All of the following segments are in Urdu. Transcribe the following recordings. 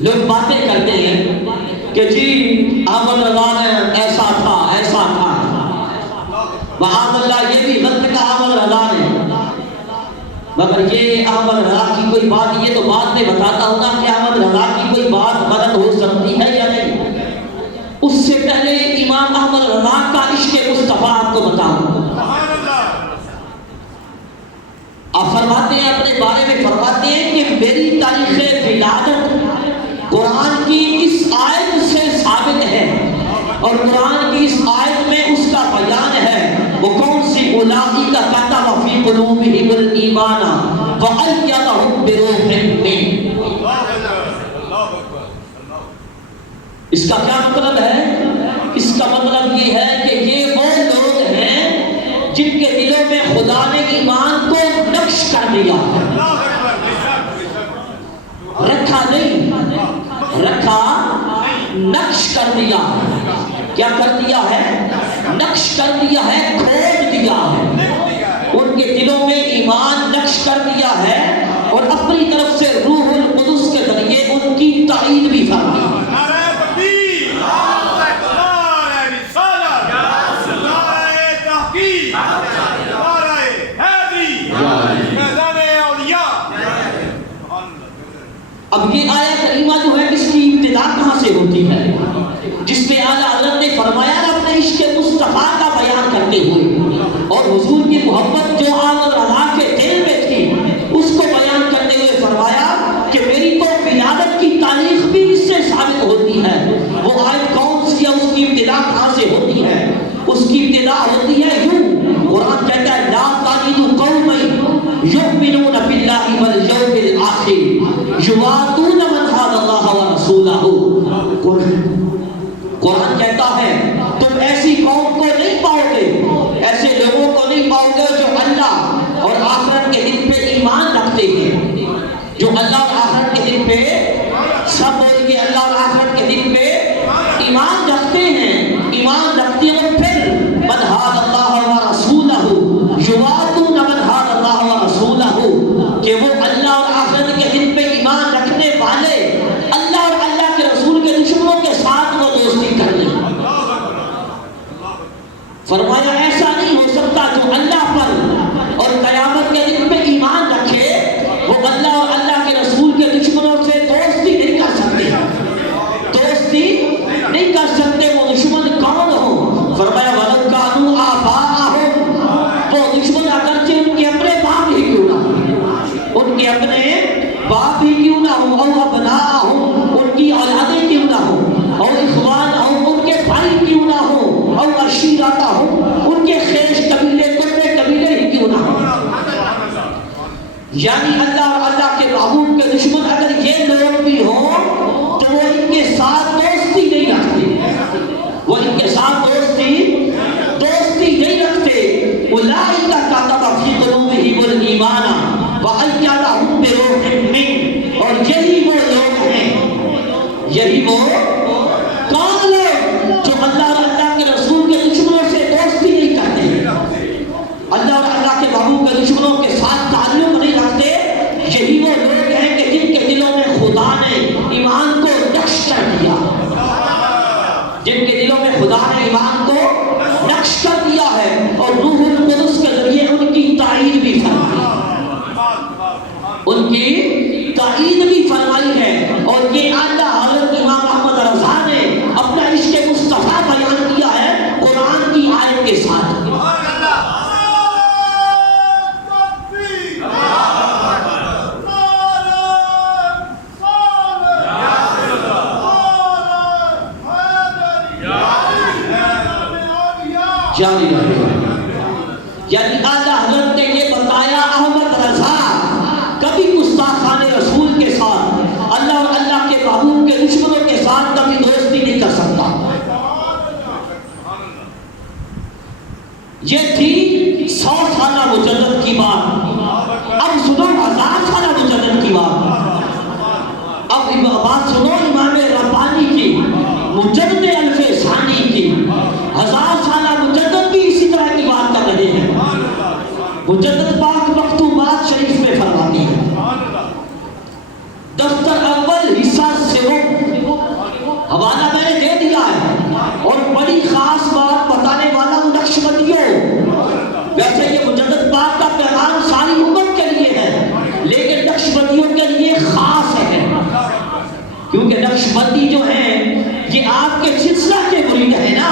لوگ باتیں کرتے ہیں کہ جی احمد رضا نے ایسا تھا معاذ اللہ یہ بھی غلط کہا احمد رضا نے، مگر یہ احمد رضا کی کوئی بات، یہ تو بعد میں بتاتا ہوں نا کہ احمد رضا کی کوئی بات غلط ہو سکتی ہے یا نہیں۔ اس سے پہلے امام احمد رضا کا عشق مصطفیٰ آپ کو بتاؤں۔ آپ فرماتے ہیں اپنے بارے میں فرماتے ہیں کہ میری تاریخ ولادت قرآن کی اس آیت سے ثابت ہے، اور قرآن کی اس آیت میں اس کا بیان ہے۔ وہ کون سی؟ اولئک کتب فی قلوبہم الایمان وأیدہم بروح منہ۔ اس کا کیا مطلب ہے؟ اس کا مطلب یہ ہے کہ یہ وہ لوگ ہیں جن کے دلوں میں خدا نے ایمان کو نقش کر دیا، رکھا نہیں، رکھا نقش کر دیا۔ کیا کر دیا ہے؟ نقش کر دیا ہے، کھود دیا ہے۔ ان کے دلوں میں ایمان نقش کر دیا ہے، اور اپنی طرف سے روح القدس کے ذریعے ان کی تائید بھی فرمائی۔ اب یہ آیت کریمہ جو ہے اس کی ابتدا کہاں سے ہوتی ہے؟ جس پہ اعلیٰ حضرت نے فرمایا نا اپنے عشق مصطفیٰ کا بیان کرتے ہوئے، اور حضور کی محبت جو احمد رضا کے دل میں تھی اس کو بیان کرتے ہوئے فرمایا کہ میری تو ولادت کی تاریخ بھی اس سے ثابت ہوتی ہے۔ وہ آیت کون سی ہے؟ اس کی ابتدا کہاں سے ہوتی ہے؟ اس کی ابتدا ہوتی ہے یوں، قرآن کہتا ہے لا تجد قوما یؤمنون باللہ والیوم الآخر یوادون من حاد اللہ ورسولہ۔ قرآن کہتا ہے تم ایسی قوم کو نہیں پاؤ گے، ایسے لوگوں کو نہیں پاؤ گے جو اللہ اور آخرت کے دن پہ ایمان رکھتے ہیں، جو اللہ اور آخرت کے دن پہ، سب بول کے اللہ اور آخرت کے دن پہ ایمان رکھتے ہیں، ایمان رکھتے ہیں، پھر من حاد اللہ ورسولہ یوادون من حاد اللہ ورسولہ، کہ وہ اللہ اور آخرت کے دن پہ ایمان رکھنے والے اللہ اور اللہ کے رسول کے دشمنوں کے ساتھ وہ دوستی کر لیں۔ فرمایا ایسا نہیں ہو سکتا جو اللہ پر اور قیامت کے دن پہ ایمان رکھے وہ اللہ اور اللہ کے رسول کے دشمنوں سے دوستی نہیں کر سکتے، دوستی نہیں کر سکتے۔ وہ دشمن کون ہو؟ فرمایا وَلَوْ كَانُوا آبَاءَهُمْ، وہ دشمن اگرچہ ان کے اپنے باپ ہی کیوں نہ ہو، ان کے اپنے باپ ہی کیوں نہ ہو، اور ابناءہم، ان کی اولادیں کیوں نہ ہو، اور اخوانہم، ان کے بھائی کیوں نہ ہو، اور عشیرتہم، ان کے خیش قبیلے کتے قبیلے ہی کیوں نہ ہو۔ یعنی اللہ اور اللہ کے محبوب کے دشمن اگر یہ لوگ بھی ہوں تو وہ ان کے ساتھ دوستی نہیں رکھتے، وہ ان کے ساتھ دوستی نہیں رکھتے۔ اولئک کتب فی قلوبہم الایمان وأیدہم بروح منہ، اور یہی وہ لوگ ہیں، یہی وہ کون لوگ جو اللہ اور اللہ کے رسول کے دشمنوں سے دوستی نہیں کرتے، اللہ اور اللہ کے محبوب کے دشمنوں کے ساتھ تعلق نہیں رکھتے، یہی وہ لوگ ہیں کہ جن کے دلوں میں خدا نے ایمان کو نقش کر دیا، جن کے دلوں میں خدا نے ایمان کو نقش کر دیا ہے، اور روح القدس کے ذریعے ان کی تائید بھی فرمائی، ان کی تائید بھی فرمائی ہے۔ اور یہ اعلیٰ حضرت امام احمد رضا نے اپنا عشق مصطفیٰ بیان کیا ہے قرآن کی آیت کے ساتھ۔ یعنی اعلیٰ حضرت نے یہ بتایا احمد رضا کبھی گستاخان رسول کے ساتھ، اللہ اور اللہ کے محبوب کے دشمنوں کے ساتھ کبھی دوستی نہیں کر سکتا۔ یہ تھی 100 سالہ مجدد کی بات، اب سنو 1000 سالہ مجدد کی بات۔ اب بات سنو امام ربانی کی، مجدد الف ثانی کی، 1000 سالہ مجدد بھی اسی طرح کی بات کر رہے ہیں۔ مجدد پاک مکتوبات شریف میں فرماتے ہیں، دفتر اول حصہ 0 کیونکہ نقشبندی جو ہیں یہ آپ کے سلسلہ کے مرید ہیں نا،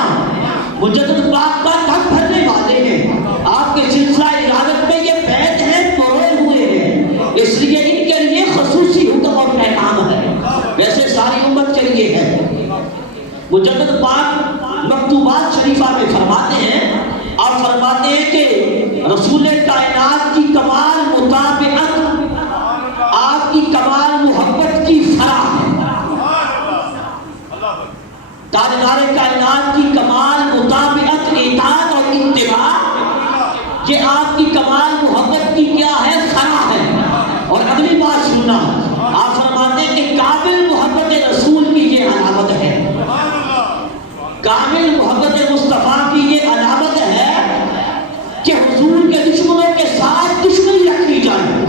مجدد پاک کا دم بھرنے والے ہیں، آپ کے سلسلہ ارادت میں یہ بیت ہیں، پروئے ہوئے ہیں، اس لیے ان کے لیے خصوصی حکم اور پیغام ہے، ویسے ساری امت کے لیے ہے۔ مجدد پاک مکتوبات شریفہ میں فرماتے ہیں، آپ فرماتے ہیں کہ رسول کائنات کی کمال مطابقت آپ کی کمال محبت کی فرح ہے، تاجدار کائنات کی کمال مطابقت اطاعت اور اتباع یہ آپ کی کمال محبت کی کیا ہے؟ فرح ہے۔ اور اگلی بات سننا، آپ فرماتے ہیں کہ کامل محبت رسول کی یہ علامت ہے، کامل محبت مصطفیٰ کی یہ علامت ہے کہ حضور کے دشمنوں کے ساتھ دشمنی رکھی جائے۔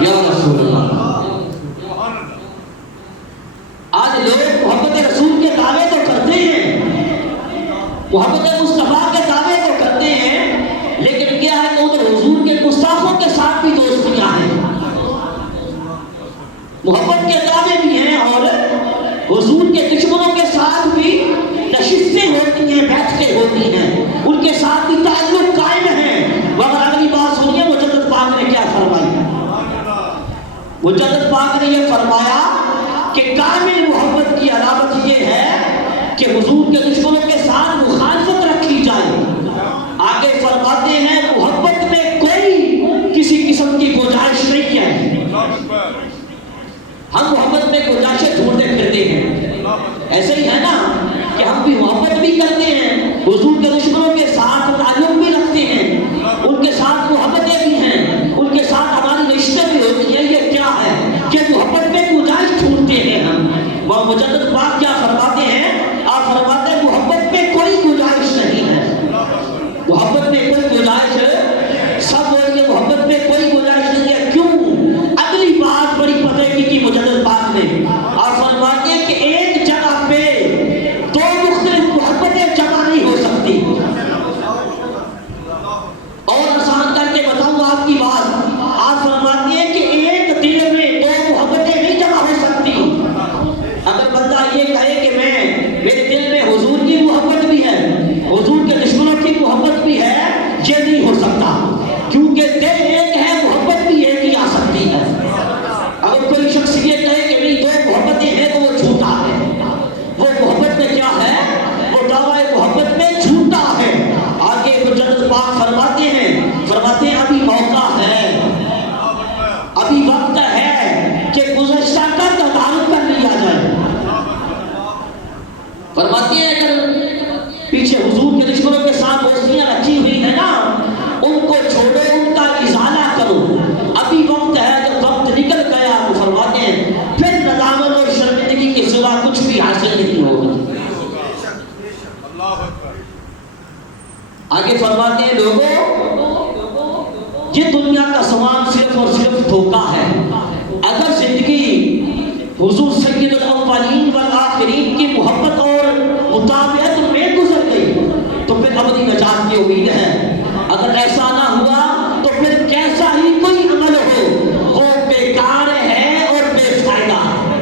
یا رسول اللہ، آج لوگ محبت رسول کے دعوے تو کرتے ہیں، محبت مصطفیٰ کے دعوے تو کرتے ہیں، لیکن کیا ہے کہ ادھر حضور کے گستاخوں کے ساتھ بھی دوستیاں ہیں، محبت کے دعوے بھی ہیں اور حضور کے دشمنوں کے ساتھ بھی نشستیں ہوتی ہیں، بیٹھیں ہوتی ہیں، ان کے ساتھ بھی تعلق قائم ہے۔ مگر اگلی بات سنیے، مجدد پاک نے کیا فرمایا؟ مجدد پاک نے یہ فرمایا کہ کامل محبت کی علامت یہ ہے کہ حضور کے دشمنوں کے ساتھ مخالفت رکھی جائے۔ آگے فرماتے ہیں محبت میں کوئی کسی قسم کی گنجائش نہیں ہے، ہم محبت میں گنجائشیں ڈھونڈتے پھرتے ہیں، ایسے ہی ہے نا کہ ہم بھی محبت بھی کرتے ہیں، حضور کے دشمنوں کے ساتھ تعلق بھی رکھتے ہیں، ان کے ساتھ محبتیں بھی ہیں، ان کے ساتھ ہماری رشتے بھی ہوتی ہیں، یہ کیا ہے کہ محبت میں گنجائش ڈھونڈتے ہیں ہم۔ وہ مجدد پاک کیا فرماتے ہیں؟ آپ فرماتے ہیں محبت میں کوئی گنجائش نہیں ہے، محبت میں کوئی گنجائش، سب بولیں محبت میں کوئی گنجائش نہیں ہے، کیوں؟ اگلی بات بڑی پتہ کی مجدد پاک نے، آپ فرماتے ہیں کہ ایک جگہ پہ دو مختلف محبتیں جمع نہیں ہو سکتی، اور آسان کر کے بتاؤں آپ کی بات، آپ فرماتے ہیں کہ ایک دل میں دو محبتیں نہیں جمع ہو سکتی۔ اگر بندہ یہ کہے کہ میرے دل میں حضور کی محبت بھی ہے، حضور کے دشمنوں کی محبت بھی ہے، یہ نہیں ہو سکتا، کیونکہ دل ایک ہے، محبت بھی ایک ہی آ سکتی ہے۔ اگر کوئی شخص یہ کہے کہ میری دو محبتیں ہیں تو وہ جھوٹا ہے، وہ محبت میں کیا ہے؟ وہ دعویٰ محبت میں جھوٹا ہے۔ آگے مجدد پاک فرماتے ہیں ابھی موقع ہے، ابھی وقت ہے کہ گزشتہ کا تدارک کر لیا جائے۔ فرماتے ہیں اگر پیچھے حضور کے دشمنوں کے ساتھ دوستیاں رکھی ہوئی ہیں نا، ان کو چھوڑو، ان کا ازالہ کرو، ابھی وقت ہے، جب وقت نکل گیا تو فرماتے ہیں پھر ندامت اور شرمندگی کے سوا کچھ بھی حاصل نہیں ہوگا۔ آگے فرماتے ہیں لوگوں، یہ دنیا کا سامان صرف اور صرف دھوکہ ہے، اگر زندگی حضور سید الاولین والآخرین کی محبت اور مطابقت میں گزر گئی تو پھر ابدی نجات کی امید ہے، اگر ایسا نہ ہوا تو پھر کیسا ہی کوئی عمل ہو وہ بیکار ہے اور بے فائدہ ہے۔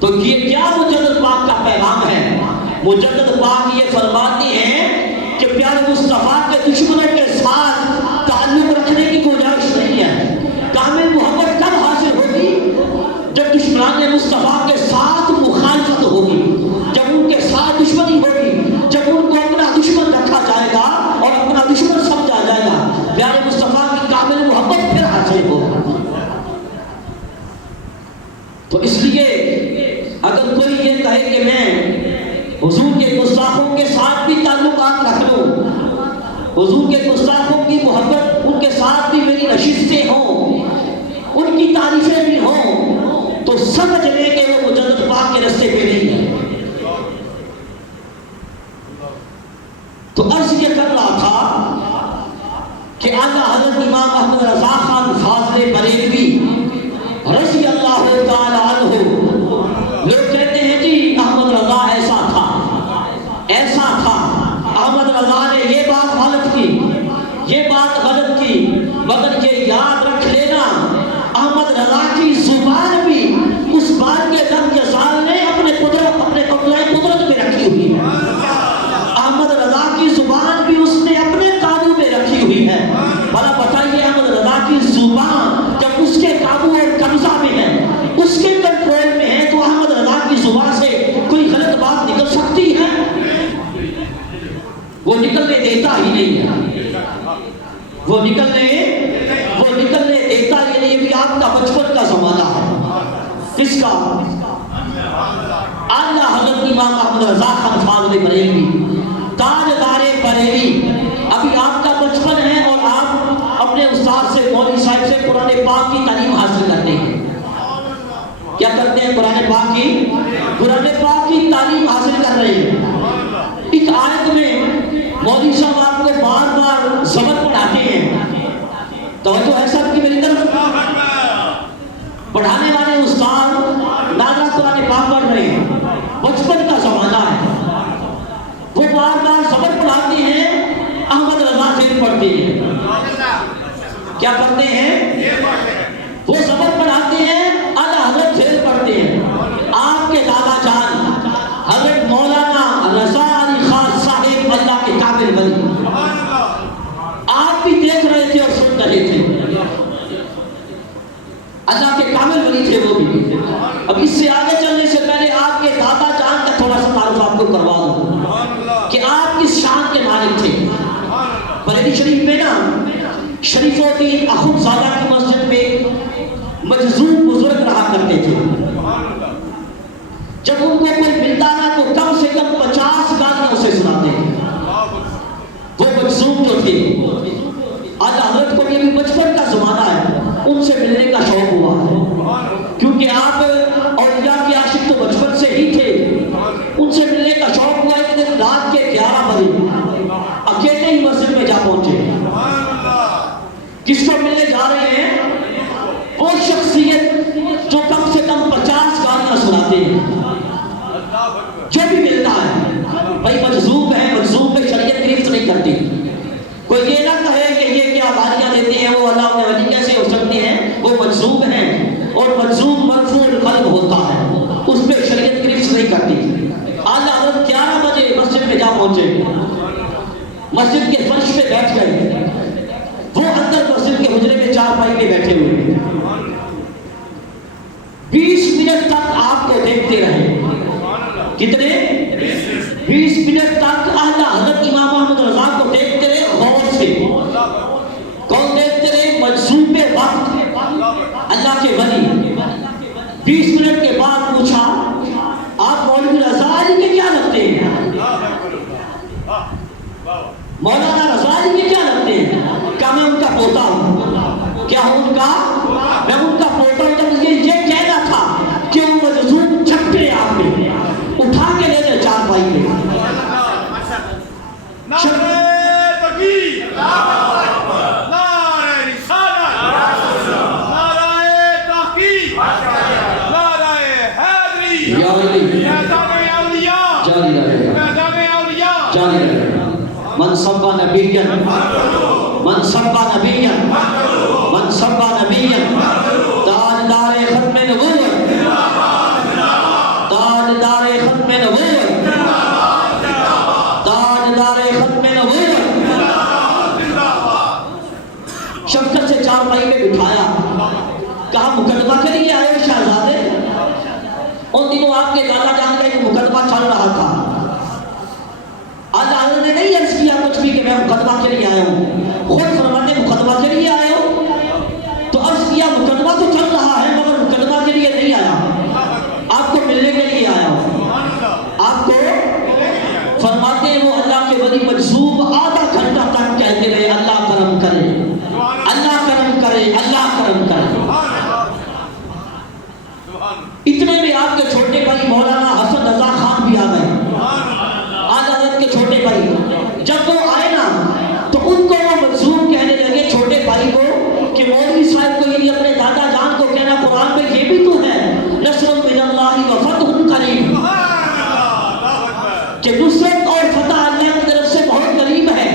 تو یہ کیا مجدد پاک کا پیغام ہے؟ مجدد پاک یہ فرماتے ہیں کہ پیارے مصطفیٰ کے دشمنوں کے ساتھ تعلق رکھنے کی گنجائش نہیں ہے۔ کامل محبت کب حاصل ہوگی؟ جب دشمنان مصطفیٰ کے ساتھ مخالفت ہوگی، جب ان کے ساتھ دشمنی ہوگی، جب ان کو اپنا دشمن رکھا جائے گا اور اپنا دشمن سمجھا جائے گا، پیارے مصطفیٰ کی کامل محبت پھر حاصل ہوگی۔ تو اس لیے اگر کوئی یہ کہے کہ میں حضور کے گستاخوں کے ساتھ بھی تعلقات رکھ لوں، حضور کے گستاخوں کی محبت، ان کے ساتھ بھی میری نشستیں ہوں، ان کی تعریفیں بھی ہوں، تو سمجھ لیں کہ وہ مجدد پاک کے راستے پہ نہیں ہے۔ تو عرض یہ کر رہا تھا کہ اعلیٰ حضرت امام احمد رضا خان فاضل بریلوی رضی اللہ تعالی عنہ، لوگ کہتے ہیں جی احمد رضا ایسا تھا، احمد رضا نے یہ بات غلط کی، مگر یہ یاد رکھ لینا احمد رضا کی زبان بھی اس بات کے دم جزال نے اپنے قبضۂ قدرت میں رکھی ہوئی ہے. احمد رضا کی زبان بھی اس نے اپنے قابو میں رکھی ہوئی ہے. بھلا بتائیے احمد رضا کی زبان جب اس کے قابو اور قبضہ میں ہے, اس کے کنٹرول میں ہے, تو احمد رضا کی زبان سے کوئی غلط بات نکل سکتی ہے؟ وہ نکلنے دیتا ہی نہیں ہے. وہ نکلنے دیتا ہی نہیں. یہ بھی آپ کا بچپن کا زمانہ ہے. کس کا؟ اعلیٰ حضرت امام احمد رضا خان فاضل بریلوی, تاجدار بریلی. ابھی آپ کا بچپن ہے اور آپ اپنے استاد سے, مولوی صاحب سے قرآن پاک کی تعلیم حاصل کرتے ہیں. کیا کرتے ہیں؟ قرآن پاک کی تعلیم حاصل کر رہے ہیں. ایک آیت میں مولوی صاحب آپ کو بار بار زبر پڑھاتے ہیں. توجہ ہے سب کی میری طرف؟ پڑھانے والے استاد ناظرہ قرآن پاک پڑھ رہے ہیں, بچپن کا زمانہ ہے. وہ بار بار زبر پڑھاتے ہیں, احمد رضا زیر پڑھتے ہیں. کیا پڑھتے ہیں؟ وہ زبر پڑھاتے ہیں, اعلیٰ حضرت زیر پڑھتے ہیں. آپ کے دادا جان حضرت مولانا رضا علی خان صاحب اللہ کے کامل ولی, آپ بھی دیکھ رہے تھے اور سن رہے تھے. اللہ کے کامل ولی تھے وہ بھی. اب اس سے آگے چلنے سے پہلے آپ کے دادا جان کا تھوڑا سا تعارف آپ کو کروا دوں کہ آپ کس شان کے مالک تھے. بریلی شریف میں نا شریف الدین اخندزادہ کی مسجد میں مجذوب بزرگ رہا کرتے تھے. جب ان کو کوئی ملتا نا تو کم سے کم 50 گالیاں اسے سناتے ہیں. وہ مجذوب جو تھے, آج حضرت کو یہ بھی بچپن کا زمانہ ہے, ان سے ملنے کا شوق ہوا ہے. کیونکہ آپ اولیاء کے عاشق تو بچپن سے ہی تھے. ان سے ملنے کا شوق ہوا. ایک دن رات کے 11 بجے اکیلے ہی مسجد میں جا پہنچے. کس کو ملنے جا رہے ہیں؟ وہ شخصیت جو کم سے کم 50 گالیاں سناتے ہیں. جو بھی ملتا ہے بھائی مجذوب ہے, مجذوب میں شریعت گرفت نہیں کرتی. کوئی یہ نہ کہے کہ یہ کیا گالیاں دیتے ہیں, وہ اللہ کے ولی کیسے ہو سکتے ہیں, وہ مجذوب ہیں. اور مجذوب مرفوع القلب ہوتا ہے, اس پہ شریعت گرفت نہیں کرتی. آج حضرت 11 بجے مسجد میں جا پہنچے, مسجد کے فرش پہ بیٹھ گئے. وہ اندر مسجد کے حجرے میں چارپائی پہ بیٹھے ہوئے 20 منٹ تک آپ کو دیکھتے رہے. کتنے؟ 20 منٹ تک اعلیٰ حضرت امام احمد رضا کو دیکھتے رہے غور سے. کون دیکھتے رہے؟ مجذوب وقت اللہ کے ولی. 20 منٹ کے بعد پوچھا, آپ مولوی رضا علی کے کیا لگتے ہیں؟ مولانا رضا علی کے کیا لگتے ہیں؟ کیا میں ان کا پوتا ہوں؟ کیا ہوں ان کا؟ میں ان کا پوتا ہوں. جب مجھے یہ کہنا تھا کہ وہ مجذوب چھپٹے آپ نے اٹھا کے لے جائے چارپائی پہ. من سبا نبیا من سبا نبیا من سبا نبیا تاجدار ختم نبوت, تاجدار ختم نبوت, تاجدار ختم نبوت. شفقت سے چارپائی میں بٹھایا, کہا مقدمہ کے لیے آئے شہزادے؟ ان دنوں آپ کے دادا جان کا ایک مقدمہ چل رہا تھا. آج حضرت نے نہیں عرض کیا کچھ بھی کہ میں مقدمہ کے لیے آیا ہوں, خود فرماتے مقدمہ کے لیے آئے ہو. تو عرض کیا مقدمہ تو چل رہا ہے مگر مقدمہ کے لیے نہیں آیا, آپ کو ملنے کے لیے آیا ہوں. آپ کو فرماتے ہیں وہ اللہ کے ولی مجذوب آدھا گھنٹہ تک کہتے رہے اللہ کرم کرے, اللہ کرم کرے, اللہ کرم کرے. اتنے میں آپ کے چھوٹے بھائی مولانا حسن رضا خان بھی آ گئے. آج حضرت کے چھوٹے بھائی جب وہ آئے نا تو ان کو وہ مجذوب کہنے لگے چھوٹے بھائی کو کہ مولوی صاحب کو یعنی اپنے دادا جان کو کہنا قرآن میں یہ بھی تو ہے نصر من اللہ و فتح قریب, کہ نصرت اور فتح اللہ کی طرف سے بہت قریب ہے.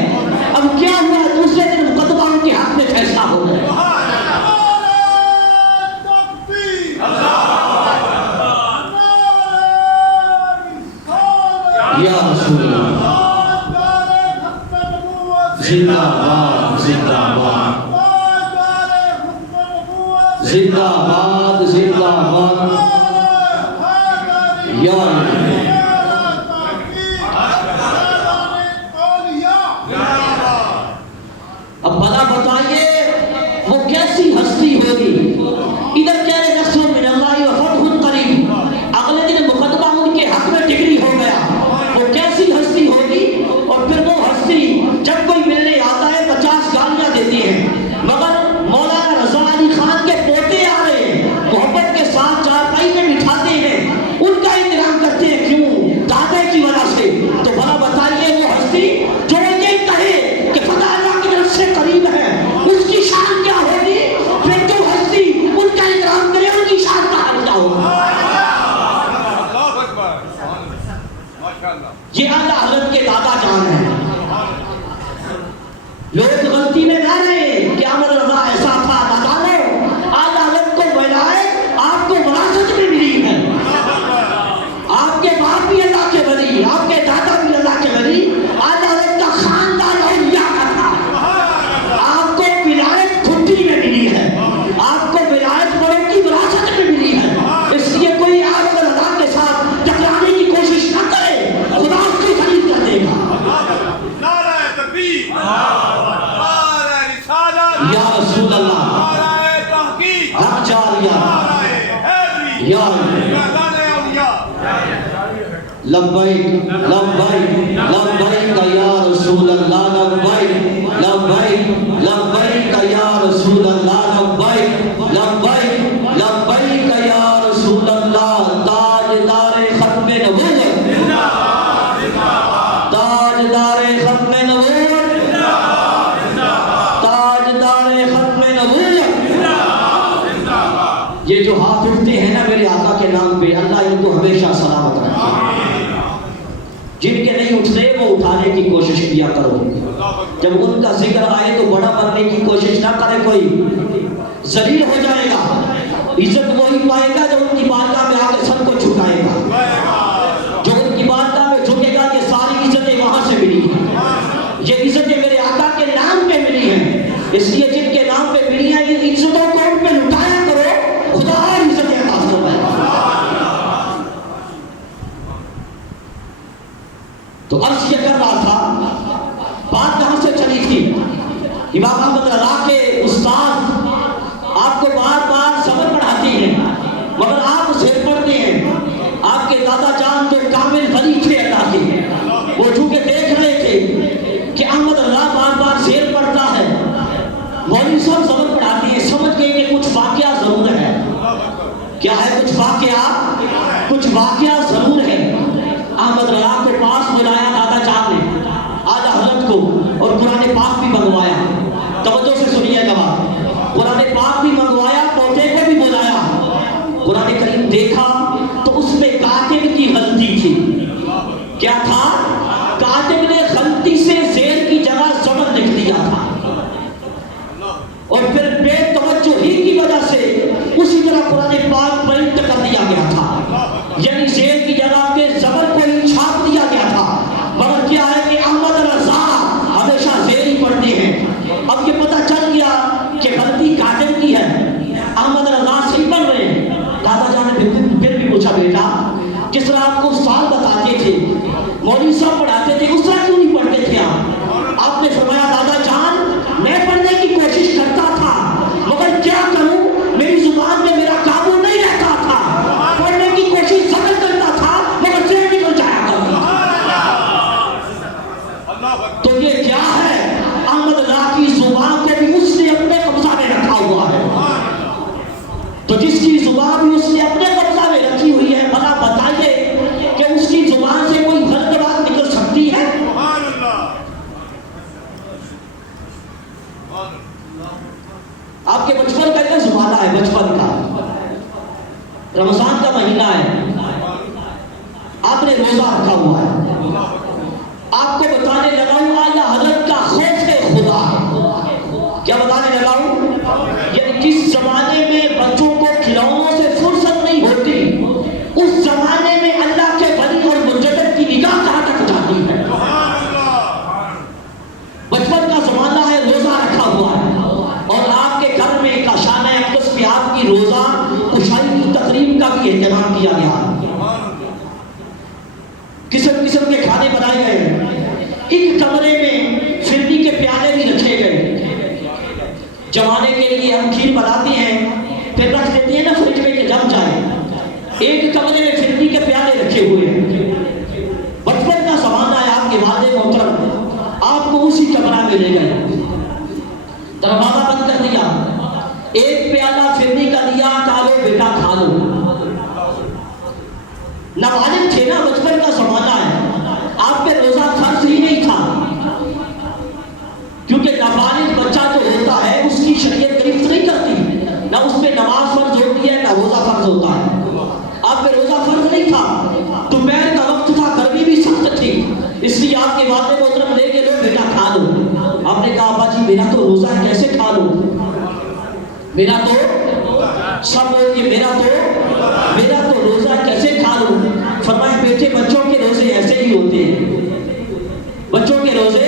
اب کیا ہوا, دوسرے دن مقدمہ ان کے ہاتھ میں فیصلہ ہو گیا. زندہ باد زندہ باد زندہ باد زندہ باد یا اب بھلا بتائیے وہ کیسی ہستی ہوگی؟ ادھر کہہ رہے نصر من اللہ و فتح قریب، اگلے دن مقدمہ ان کے حق میں ڈگری ہو گیا، وہ کیسی ہستی ہوگی؟ اور پھر وہ ہستی جب کوئی ملنے آتا ہے 50 گالیاں دیتی ہے، مگر مولانا رضا علی خان کے پوتے آ رہے ہیں، محبت کے ساتھ چارپائی میں بٹھاتے ہیں، ان کا احترام کرتے ہیں، کیوں؟ دادے کی وجہ سے۔ تو بھلا بتائیے وہ ہستی جو یہ کہے کہ خدا اللہ کی طرف سے قریب ہے، اس کی شان کیا ہوگی؟ پھر جو ہستی ان کا احترام کرے ان کی شان کا حال کیا ہوگا؟ یہ اعلیٰ حضرت کے دادا جان ہیں۔ لوگ غلطی میں نہ رہے کہ احمد رضا ایسا تھا، دادا نے اعلیٰ حضرت کو ولایت آپ کو وراثت میں ملی ہے، آپ کے باپ بھی اللہ کے ولی، آپ کے دادا بھی اللہ کے ولی، اعلیٰ حضرت کا خاندان اولیاء کا تھا، آپ کو ولایت کھٹی میں ملی ہے، آپ کو ولایت بڑوں کی وراثت میں ملی ہے، اس لیے کوئی احمد رضا کے ساتھ ٹکرانے کی کوشش نہ کرے، خدا اس کی خرید کر دے گا۔ نعرہ تکبیر، نعرہ رسالت، یا رسول اللہ، نعرہ تحقیق، حق جاریہ، نعرہ حیدری، یا اعلان اولیاء۔ لبیک لبیک لبیک یا رسول اللہ، لبیک لبیک لبیک یا رسول اللہ، لبیک لبیک لبیک یا رسول اللہ۔ تاجدار ختم نبوت، تاجدار ختم نبوت، تاجدار ختم نبوت۔ یہ جو ہاتھ اٹھتے ہیں نا میرے آقا کے نام پہ، اللہ ان کو ہمیشہ سلامت رکھے۔ جن کے نہیں اٹھتے وہ اٹھانے کی کوشش کیا کرو، جب ان کا ذکر آئے تو بڑا بننے کی کوشش نہ کرے، کوئی ذلیل ہو جائے گا۔ عزت وہی پائے گا جو ان کی بارگاہ میں آ کے سب کو جھکائے گا، جو ان کی بارگاہ میں جھکے گا۔ یہ ساری عزتیں وہاں سے ملی ہیں، یہ عزتیں میرے آقا کے نام پہ ملی ہیں، اس لیے جن کے نام پہ ملی ہیں یہ عزتوں کو ان پہ لٹایا کرو، خدا اور عزتیں عطا فرمائے۔ تو عرض یہ کر رہا تھا، بات کہاں سے چلی تھی؟ امام احمد رضا کے استاد آپ کو بار بار سبق پڑھاتے ہیں، مگر آپ زیر پڑھتے ہیں۔ آپ کے دادا جان جو کامل ولی تھے اللہ کے، وہ چونکہ دیکھ رہے تھے کہ احمد رضا بار بار زیر پڑھتا ہے، مولوی صاحب سبق پڑھاتے ہیں، سمجھ گئے کہ کچھ واقعہ ضرور ہے۔ کیا ہے؟ کچھ واقعہ ضرور ہے۔ احمد رضا کو پاس بلایا دادا جان نے، اعلیٰ حضرت کو، اور قرآن پاک بھی منگوایا۔ توجہ سے سنیے گا بات، قرآن پاک بھی منگوایا، پوتے کو بھی بلایا۔ قرآن کریم دیکھا تو اس میں کاتب کی غلطی تھی۔ کیا تھا؟ کاتب نے غلطی سے زیر کی جگہ زبر لکھ دیا تھا، اور پھر بے توجہی کی وجہ سے اسی طرح قرآن پاک پرنٹ کر دیا گیا تھا، یعنی زیر کی جگہ پہ زبر کو ہی چھاپ دیا گیا تھا۔ مگر کیا ہے کہ احمد رضا ہمیشہ زیر ہی پڑھتے ہیں۔ اب یہ پتہ چل گیا کہ غلطی کاتب کی ہے، احمد رضا سے ہی پڑھ رہے ہیں۔ دادا جان نے پھر بھی پوچھا، بیٹا جس طرح آپ کو استاد بتاتے تھے، مولوی صاحب پڑھاتے تھے، اس طرح کیوں نہیں پڑھتے تھے آپ نے فرمایا، دادا جان میں پڑھنے کی کوشش کرتا تھا، مگر کیا کروں، میری زبان میں میرا قابو نہیں رہتا تھا، پڑھنے کی کوشش ضبط کرتا تھا مگر سے نکل جایا کرتا تھا۔ تو یہ کیا ہے؟ احمد رضا کی زبان کو بھی اس نے اپنے قبضہ میں رکھا ہوا ہے۔ تو جس کی زبان بھی اس نے اپنے قبضہ میں رکھی ہوئی ہے، بھلا بتائیے کہ اس کی زبان سے کوئی غلط بات نکل سکتی ہے؟ آپ کے بچپن کا کیا زمانہ ہے؟ بچپن کا رمضان کا مہینہ ہے، آپ نے روزہ رکھا ہوا ہے، آپ کو بتانے لگا ہوں اعلیٰ حضرت کا خوف خدا۔ کیا بتانے لگا ہوں؟ یعنی جس زمانے میں بچوں کو کھلونوں سے فرصت نہیں ہوتی، اس زمانے میں اللہ کے ولی اور مجدد کی نگاہ کہاں تک جاتی ہے؟ بچپن کا زمانہ جمانے کے لیے ہم کھیر بناتے ہیں پھر رکھ دیتے ہیں نا فریج میں کہ جم جائے. ایک کمرے میں فرنی کے پیالے رکھے ہوئے ہیں. بچپن کا زمانہ ہے آپ کے والد محترم آپ کو اسی کمرہ میں لے گئے, دروازہ بند کر دیا, ایک پیالہ فرنی کا دیا, کہا لو بیٹا کھا لو. نابالغ تھے نا, بچپن کا زمانہ ہے, آپ پہ روزہ فرض ہی نہیں تھا, کیونکہ نابالغ بچہ جو ہوتا ہے اس کی شریعت گرفت نہیں کرتی, نہ اس پہ نماز فرض ہوتی ہے نہ روزہ فرض ہوتا ہے. آپ پہ روزہ فرض نہیں تھا, دوپہر کا وقت تھا, گرمی بھی سخت تھی, اس لیے آپ کے والد محترم لے کے لو بیٹا کھا لو. آپ نے کہا ابا جی میرا تو روزہ ہے کیسے کھا لو, میرا تو سب لوگ یہ میرا تو روزہ کیسے کھا لو. فرمایا بیٹے بچوں کے روزے ایسے ہی ہوتے ہیں, بچوں کے روزے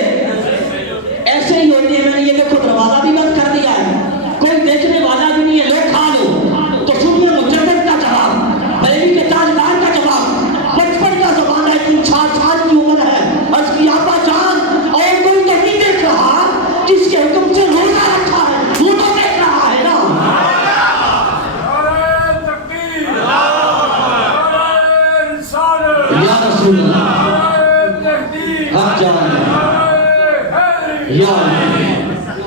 ایسے ہی ہوتے ہیں. میں نے یہ دیکھو دروازہ بھی بند کر دیا ہے, کوئی دیکھنے والا بھی نہیں ہے, لوگ کھا لو. تو سنیے مجدد کا جواب, بریلی کے تاجدار کا جواب. بچپن کا زمانہ ہے, 3-4 سال کی عمر ہے, عرض کی آبا جان اور کوئی تو نہیں دیکھ رہا جس کے حکم سے روزہ رکھا ہے, وہ تو دیکھ رہا ہے نا. یا رسول اللہ حق جان یا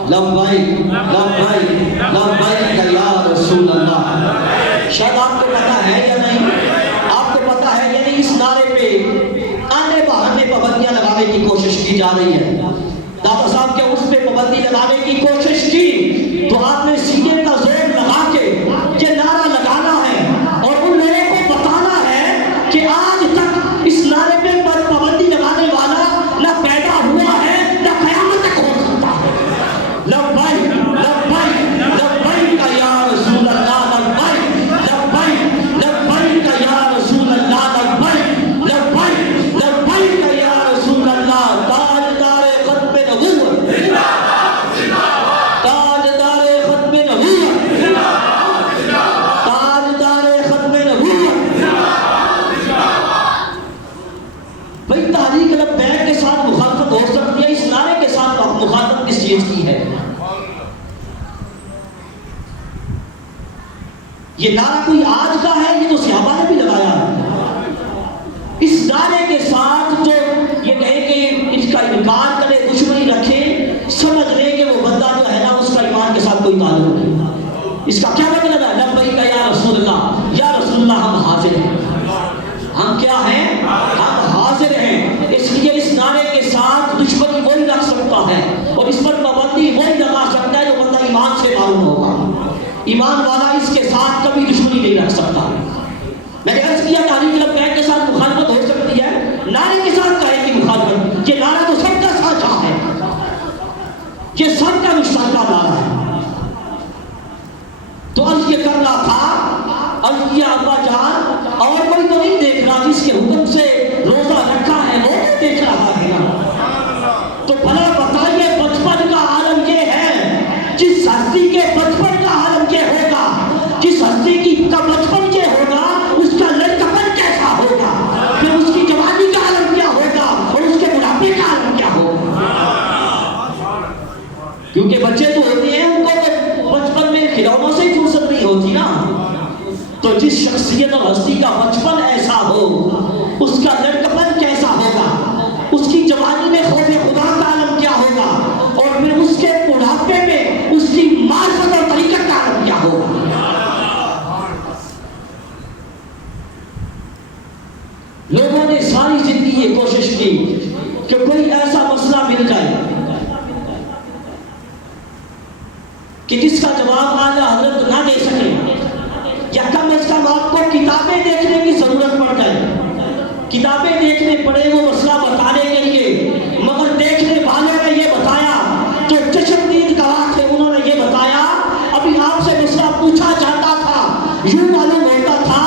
لبیک لبیک لبیک یا رسول اللہ. شاید آپ کو پتا ہے یا نہیں, آپ کو پتا ہے یا نہیں, اس نعرے پہ آنے بہانے پابندیاں لگانے کی کوشش کی جا رہی ہے. داتا صاحب کے اس پہ پابندی لگانے کی کوشش کی تو آپ نے سینے کا زور لگا کے یہ نعرہ لگانا ہے اور ان لوگوں کو بتانا ہے کہ آج تک اس نعرے پہ پابندی لگانے والا نہ پیدا ہوا ہے نہ قیامت تک ہو سکتا ہے. لبیک لبیک لبیک یا رسول اللہ, لبیک لبیک لبیک یا رسول اللہ, لبیک لبیک لبیک یا رسول اللہ. تاجدار ختم نبوت, تاجدار ختم نبوت, تاجدار ختم نبوت. بھئی تحریک لبیک کے ساتھ مخالفت ہو سکتی ہے, اس نعرے کے ساتھ مخالفت کس چیز کی ہے؟ یہ نعرہ کوئی آج کا ہے, یہ تو صحابہ نے بھی لگایا ہے. اس نعرے کے ساتھ جو یہ کہے کہ اس کا انکار کرے, دشمنی رکھے, سمجھ لے کہ وہ بندہ جو ہے نا اس کا ایمان کے ساتھ کوئی تعلق نہیں. اس کا کیا مطلب ہے؟ لبیک یا رسول اللہ, یا رسول اللہ ہم حاضر ہیں. ہم کیا ہیں؟ ہم حاضر ہیں. اس لیے اس نعرے کے ساتھ دشمنی وہی رکھ سکتا ہے اور اس پر پابندی وہی لگا سکتا ہے جو بندہ ایمان سے معلوم ہوگا. ایمان والا اس کے ساتھ کبھی دشمنی نہیں رکھ سکتا. میں نے عرض کیا تحریک لبیک کے ساتھ مخالفت ہو سکتی ہے, نعرے کے ساتھ کہے کہ مخالفت, یہ نعرہ تو سب کا ساتھا ہے, یہ سب کا مشترکہ نعرہ ہے. تو عرض یہ کر رہا تھا, عرض کیا ابا جان اور کوئی تو نہیں دیکھ رہا جس کے حکم سے روزہ رکھا ہے, وہ تو دیکھ رہا ہے نا. تو بھلا بتائیے بچپن کا عالم یہ ہے, جس ہستی کے بچپن کا عالم یہ ہوگا, جس ہستی کی کا بچپن یہ ہوگا, اس کا لڑکپن کیسا ہوگا, پھر اس کی جوانی کا عالم کیا ہوگا اور اس کے بڑھاپے کا عالم کیا ہوگا. کیونکہ بچے تو ہوتے ہیں ان کو بچپن میں کھلونوں سے ہی فرصت نہیں ہوتی نا. تو جس شخصیت اور ہستی کا بچپن ایسا ہو, اس کا لڑکپن کیسا ہوگا, اس کی جوانی میں خوف خدا کا عالم کیا ہوگا, اور پھر اس کے بڑھاپے میں اس کی معرفت اور طریقت کا عالم کیا ہوگا. لوگوں نے ساری زندگی یہ کوشش کی کہ کوئی ایسا مسئلہ مل جائے کہ جس کا جواب اعلیٰ حضرت نہ دے سکے, یا کم از کم آپ کو کتابیں دیکھنے کی ضرورت پڑ جائے. کتابیں دیکھنے پڑے وہ مسئلہ بتانے کے لیے, مگر دیکھنے والوں نے یہ بتایا, جو چشمدید گواہ تھے انہوں نے یہ بتایا, ابھی آپ سے مسئلہ پوچھا جاتا تھا, یوں معلوم ہوتا تھا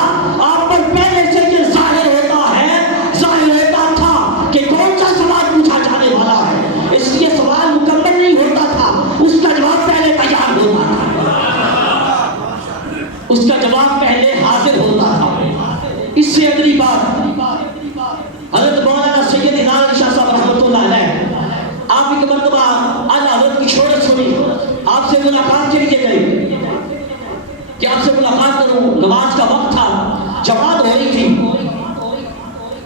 آپ پر پہلے سے یہ ظاہر ہوتا ہے, ظاہر ہوتا تھا کہ کون سا سوال پوچھا جانے والا ہے. اس لیے سوال مکمل نہیں ہوتا تھا, اس کا جواب پہلے تیار ہوتا تھا, اس کا جواب پہلے حاضر ہوتا تھا. اس سے اگلی بات حضرت مولانا سید انار علی شاہ صاحب رحمۃ اللہ علیہ, آپ ایک مرتبہ اعلیٰ حضرت کی چھوڑ ضرورت سنی، آپ سے ملاقات کے لیے گئے کہ آپ سے ملاقات کروں. نماز کا وقت تھا، جماعت ہو رہی تھی.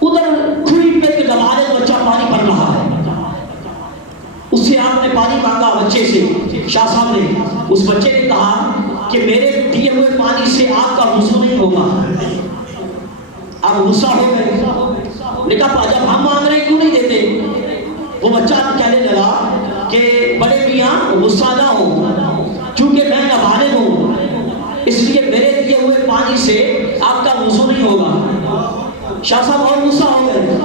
ادھر کھوئی پہ ایک نابالغ بچہ پانی بھر رہا ہے. اس سے آپ نے پانی مانگا بچے سے. شاہ صاحب نے اس بچے نے کہا کہ میرے دیے ہوئے پانی سے آپ کا وضو نہیں ہوگا. آپ غصہ ہو گئے. لیکن جب ہم مانگ رہے کیوں نہیں دیتے؟ وہ بچہ کہنے لگا کہ بڑے میاں غصہ نہ ہو، چونکہ میں نابالغ ہوں اس لیے میرے دیے ہوئے پانی سے آپ کا وضو نہیں ہوگا. شاہ صاحب اور غصہ ہو گئے.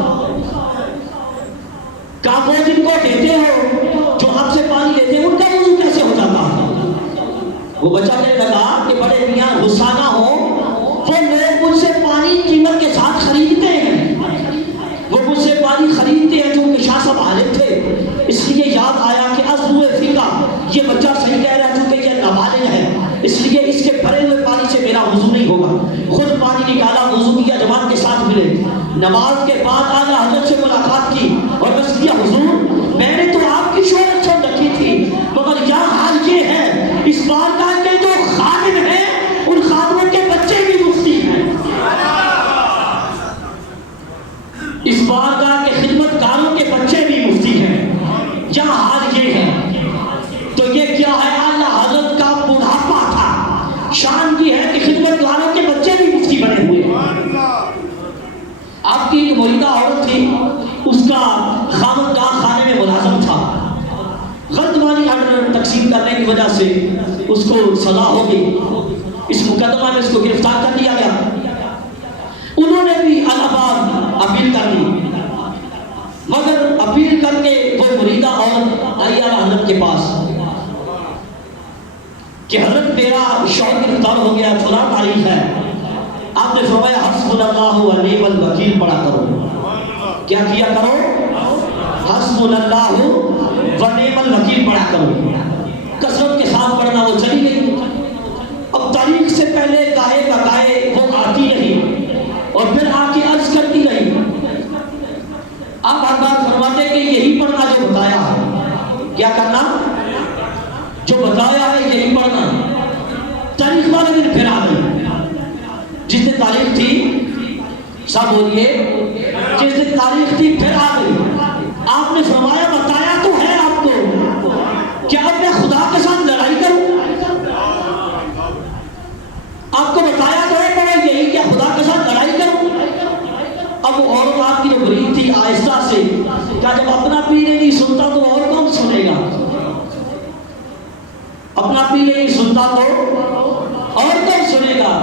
کہا وہ جن کو دیتے ہو، جو آپ سے پانی لیتے ہیں، ان کا وضو کیسے ہو جاتا؟ وہ بچہ کہنے لگا کہ بڑے میاں غصہ نہ ہو، وہ لوگ مجھ سے پانی قیمت کے ساتھ خریدتے ہیں. وہ مجھ سے پانی خریدتے ہیں چونکہ شاہ صاحب عالم تھے، اس لیے یاد آیا کہ ازو فقہ یہ بچہ صحیح کہہ رہا ہے چونکہ یہ نابالغ ہے، اس لیے اس کے بھرے ہوئے پانی سے میرا وضو نہیں ہوگا. خود پانی نکالا، وضو کیا، جماعت کے ساتھ ملے. نماز کے بعد اعلیٰ حضرت سے ملاقات کی اور بس کیا حضور میں نے تو آپ کی شہرت چھوڑ رکھی تھی، مگر یہاں حال یہ ہے اس بارگاہ کے جو خادم ہیں ان خادموں کے بچے بھی مفتی ہیں. اس بارگاہ کے خدمت کاروں کے بچے بھی مفتی ہیں. یہاں حال یہ ہے تو یہ کیا ہے؟ اعلیٰ حضرت کا بڑھاپا تھا. شان یہ ہے کہ خدمت کاروں کے بچے بھی مفتی بنے ہوئے. آپ کی ایک مریدہ عورت تھی، اس کا خامد خانے میں ملازم تھا. غلط مانی آرڈر تقسیم کرنے کی وجہ سے اس کو سزا ہو گئی. اس مقدمہ میں اس کو گرفتار کر لیا گیا. انہوں نے بھی الہباد اپیل کر لی، مگر اپیل کر کے وہ مریدہ عورت آئی اعلیٰ حضرت کے پاس کہ حضرت میرا شوہر گرفتار ہو گیا، فلاں تاریخ ہے. آپ نے فرمایا حسبنا اللہ و نعم الوکیل پڑھا کرو. کیا کیا کرو؟ حسبنا اللہ و نعم الوکیل پڑھا کرو. کثرت کے ساتھ پڑھنا. وہ چلی گئی. اب تاریخ سے پہلے گاہے بگاہے وہ آتی رہی اور پھر آ کے عرض کرتی رہی. آپ ہر بار فرماتے کہ یہی پڑھنا جو بتایا ہے. کیا کرنا؟ جو بتایا ہے یہی پڑھنا. تاریخ والے دن پھر آ گئی. جس دن تاریخ تھی، سب بولیے، جس دن تاریخ تھی پھر آ گئی. آپ نے فرمایا بتایا تو ہے آپ کو، کہ اب میں خدا کے ساتھ لڑائی کروں؟ آپ کو بتایا تو ہے کہ یہی کہ خدا کے ساتھ لڑائی کروں. اب وہ عورت آپ کی جو مرید تھی آہستہ سے کیا جب اپنا پیر نہیں سنتا تو اور کون سنے گا؟ اپنا پیر نہیں سنتا تو اور کون سنے گا؟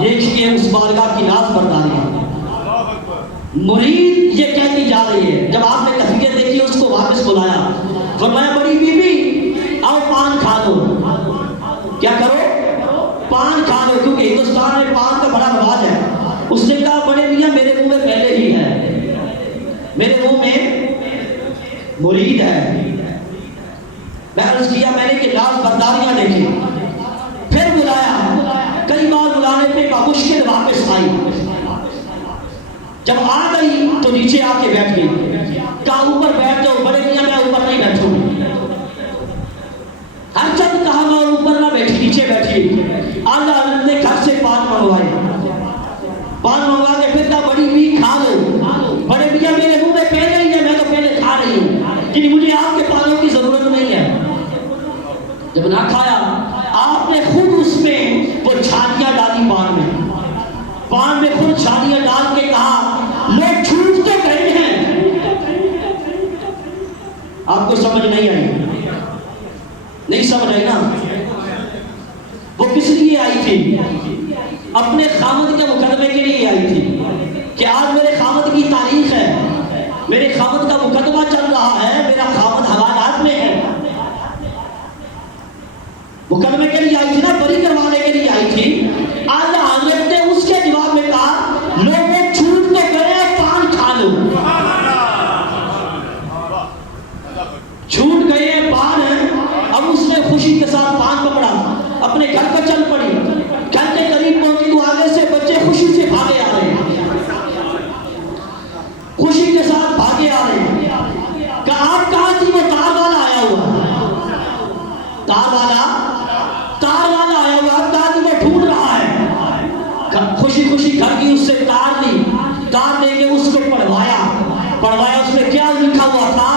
یہ اس بارگاہ کی ناز برداری ہے. مرید یہ کہتی جا رہی ہے. جب آپ نے کیفیت دیکھی اس کو واپس بلایا، فرمایا بڑی بی بی آؤ پان کھا لو. کیا کرو؟ پان کھا لو، کیونکہ ہندوستان میں پان کا بڑا رواج ہے. اس نے کہا بڑے میاں میرے منہ میں پہلے ہی ہے، میرے منہ میں مرید ہے. میں عرض کیا میں نے کہ ناز برداریاں دیکھی. پھر بلایا، کئی بار بلانے پہ مشکل واپس آئی. جب آ گئی تو نیچے آ کے بیٹھ گئی. کہا اوپر بیٹھ جاؤ. بڑے میاں میں اوپر نہیں بیٹھوں. ہر چند کہا میں اوپر نہ بیٹھی، نیچے بیٹھی. اعلیٰ حضرت نے گھر سے پان منگوائے. پان منگوا کے پھر کہا بڑی بھی کھا لو. بڑے میاں میرے منہ میں پہلے ہی ہے، میں تو پہلے کھا رہی ہوں، لیکن مجھے آپ کے پانوں کی ضرورت نہیں ہے. جب نہ کھایا آپ نے خود اس میں وہ چھانیاں ڈالی. پان میں خود چھانیاں ڈال کے کہا لوگ جھوٹ تو کہے ہیں. آپ کو سمجھ نہیں آئی؟ نہیں سمجھ آئی نا؟ وہ کس لیے آئی تھی؟ اپنے خامد کے مقدمے کے لیے آئی تھی کہ آج میرے خامد کی تاریخ ہے، میرے خامد کا مقدمہ چل رہا ہے، میرا خامد حوالات میں ہے. مقدمے کے لیے آئی تھی نا، بری کروانے کے لیے آئی تھی. اعلیٰ حضرت نے اس کے جواب میں کہا لوگوں جھوٹ تو کرے، پان کھا لو. جھوٹ گئے پان ہے. اب اس نے خوشی کے ساتھ پان پکڑا، اپنے گھر پر چل پڑی. گھر کے قریب پہنچی تو آگے سے بچے خوشی سے بھاگے آ رہے ہیں، خوشی کے ساتھ بھاگے آ رہے ہیں. کہا آپ کہاں تھی؟ وہ تار والا آیا ہوا. تار والا آیا ہوا تار کو ڈھونڈ رہا ہے، خوشی خوشی گھر کی اس سے تار لی، تار لے کے اس کو پڑھوایا، اس میں کیا لکھا ہوا تھا؟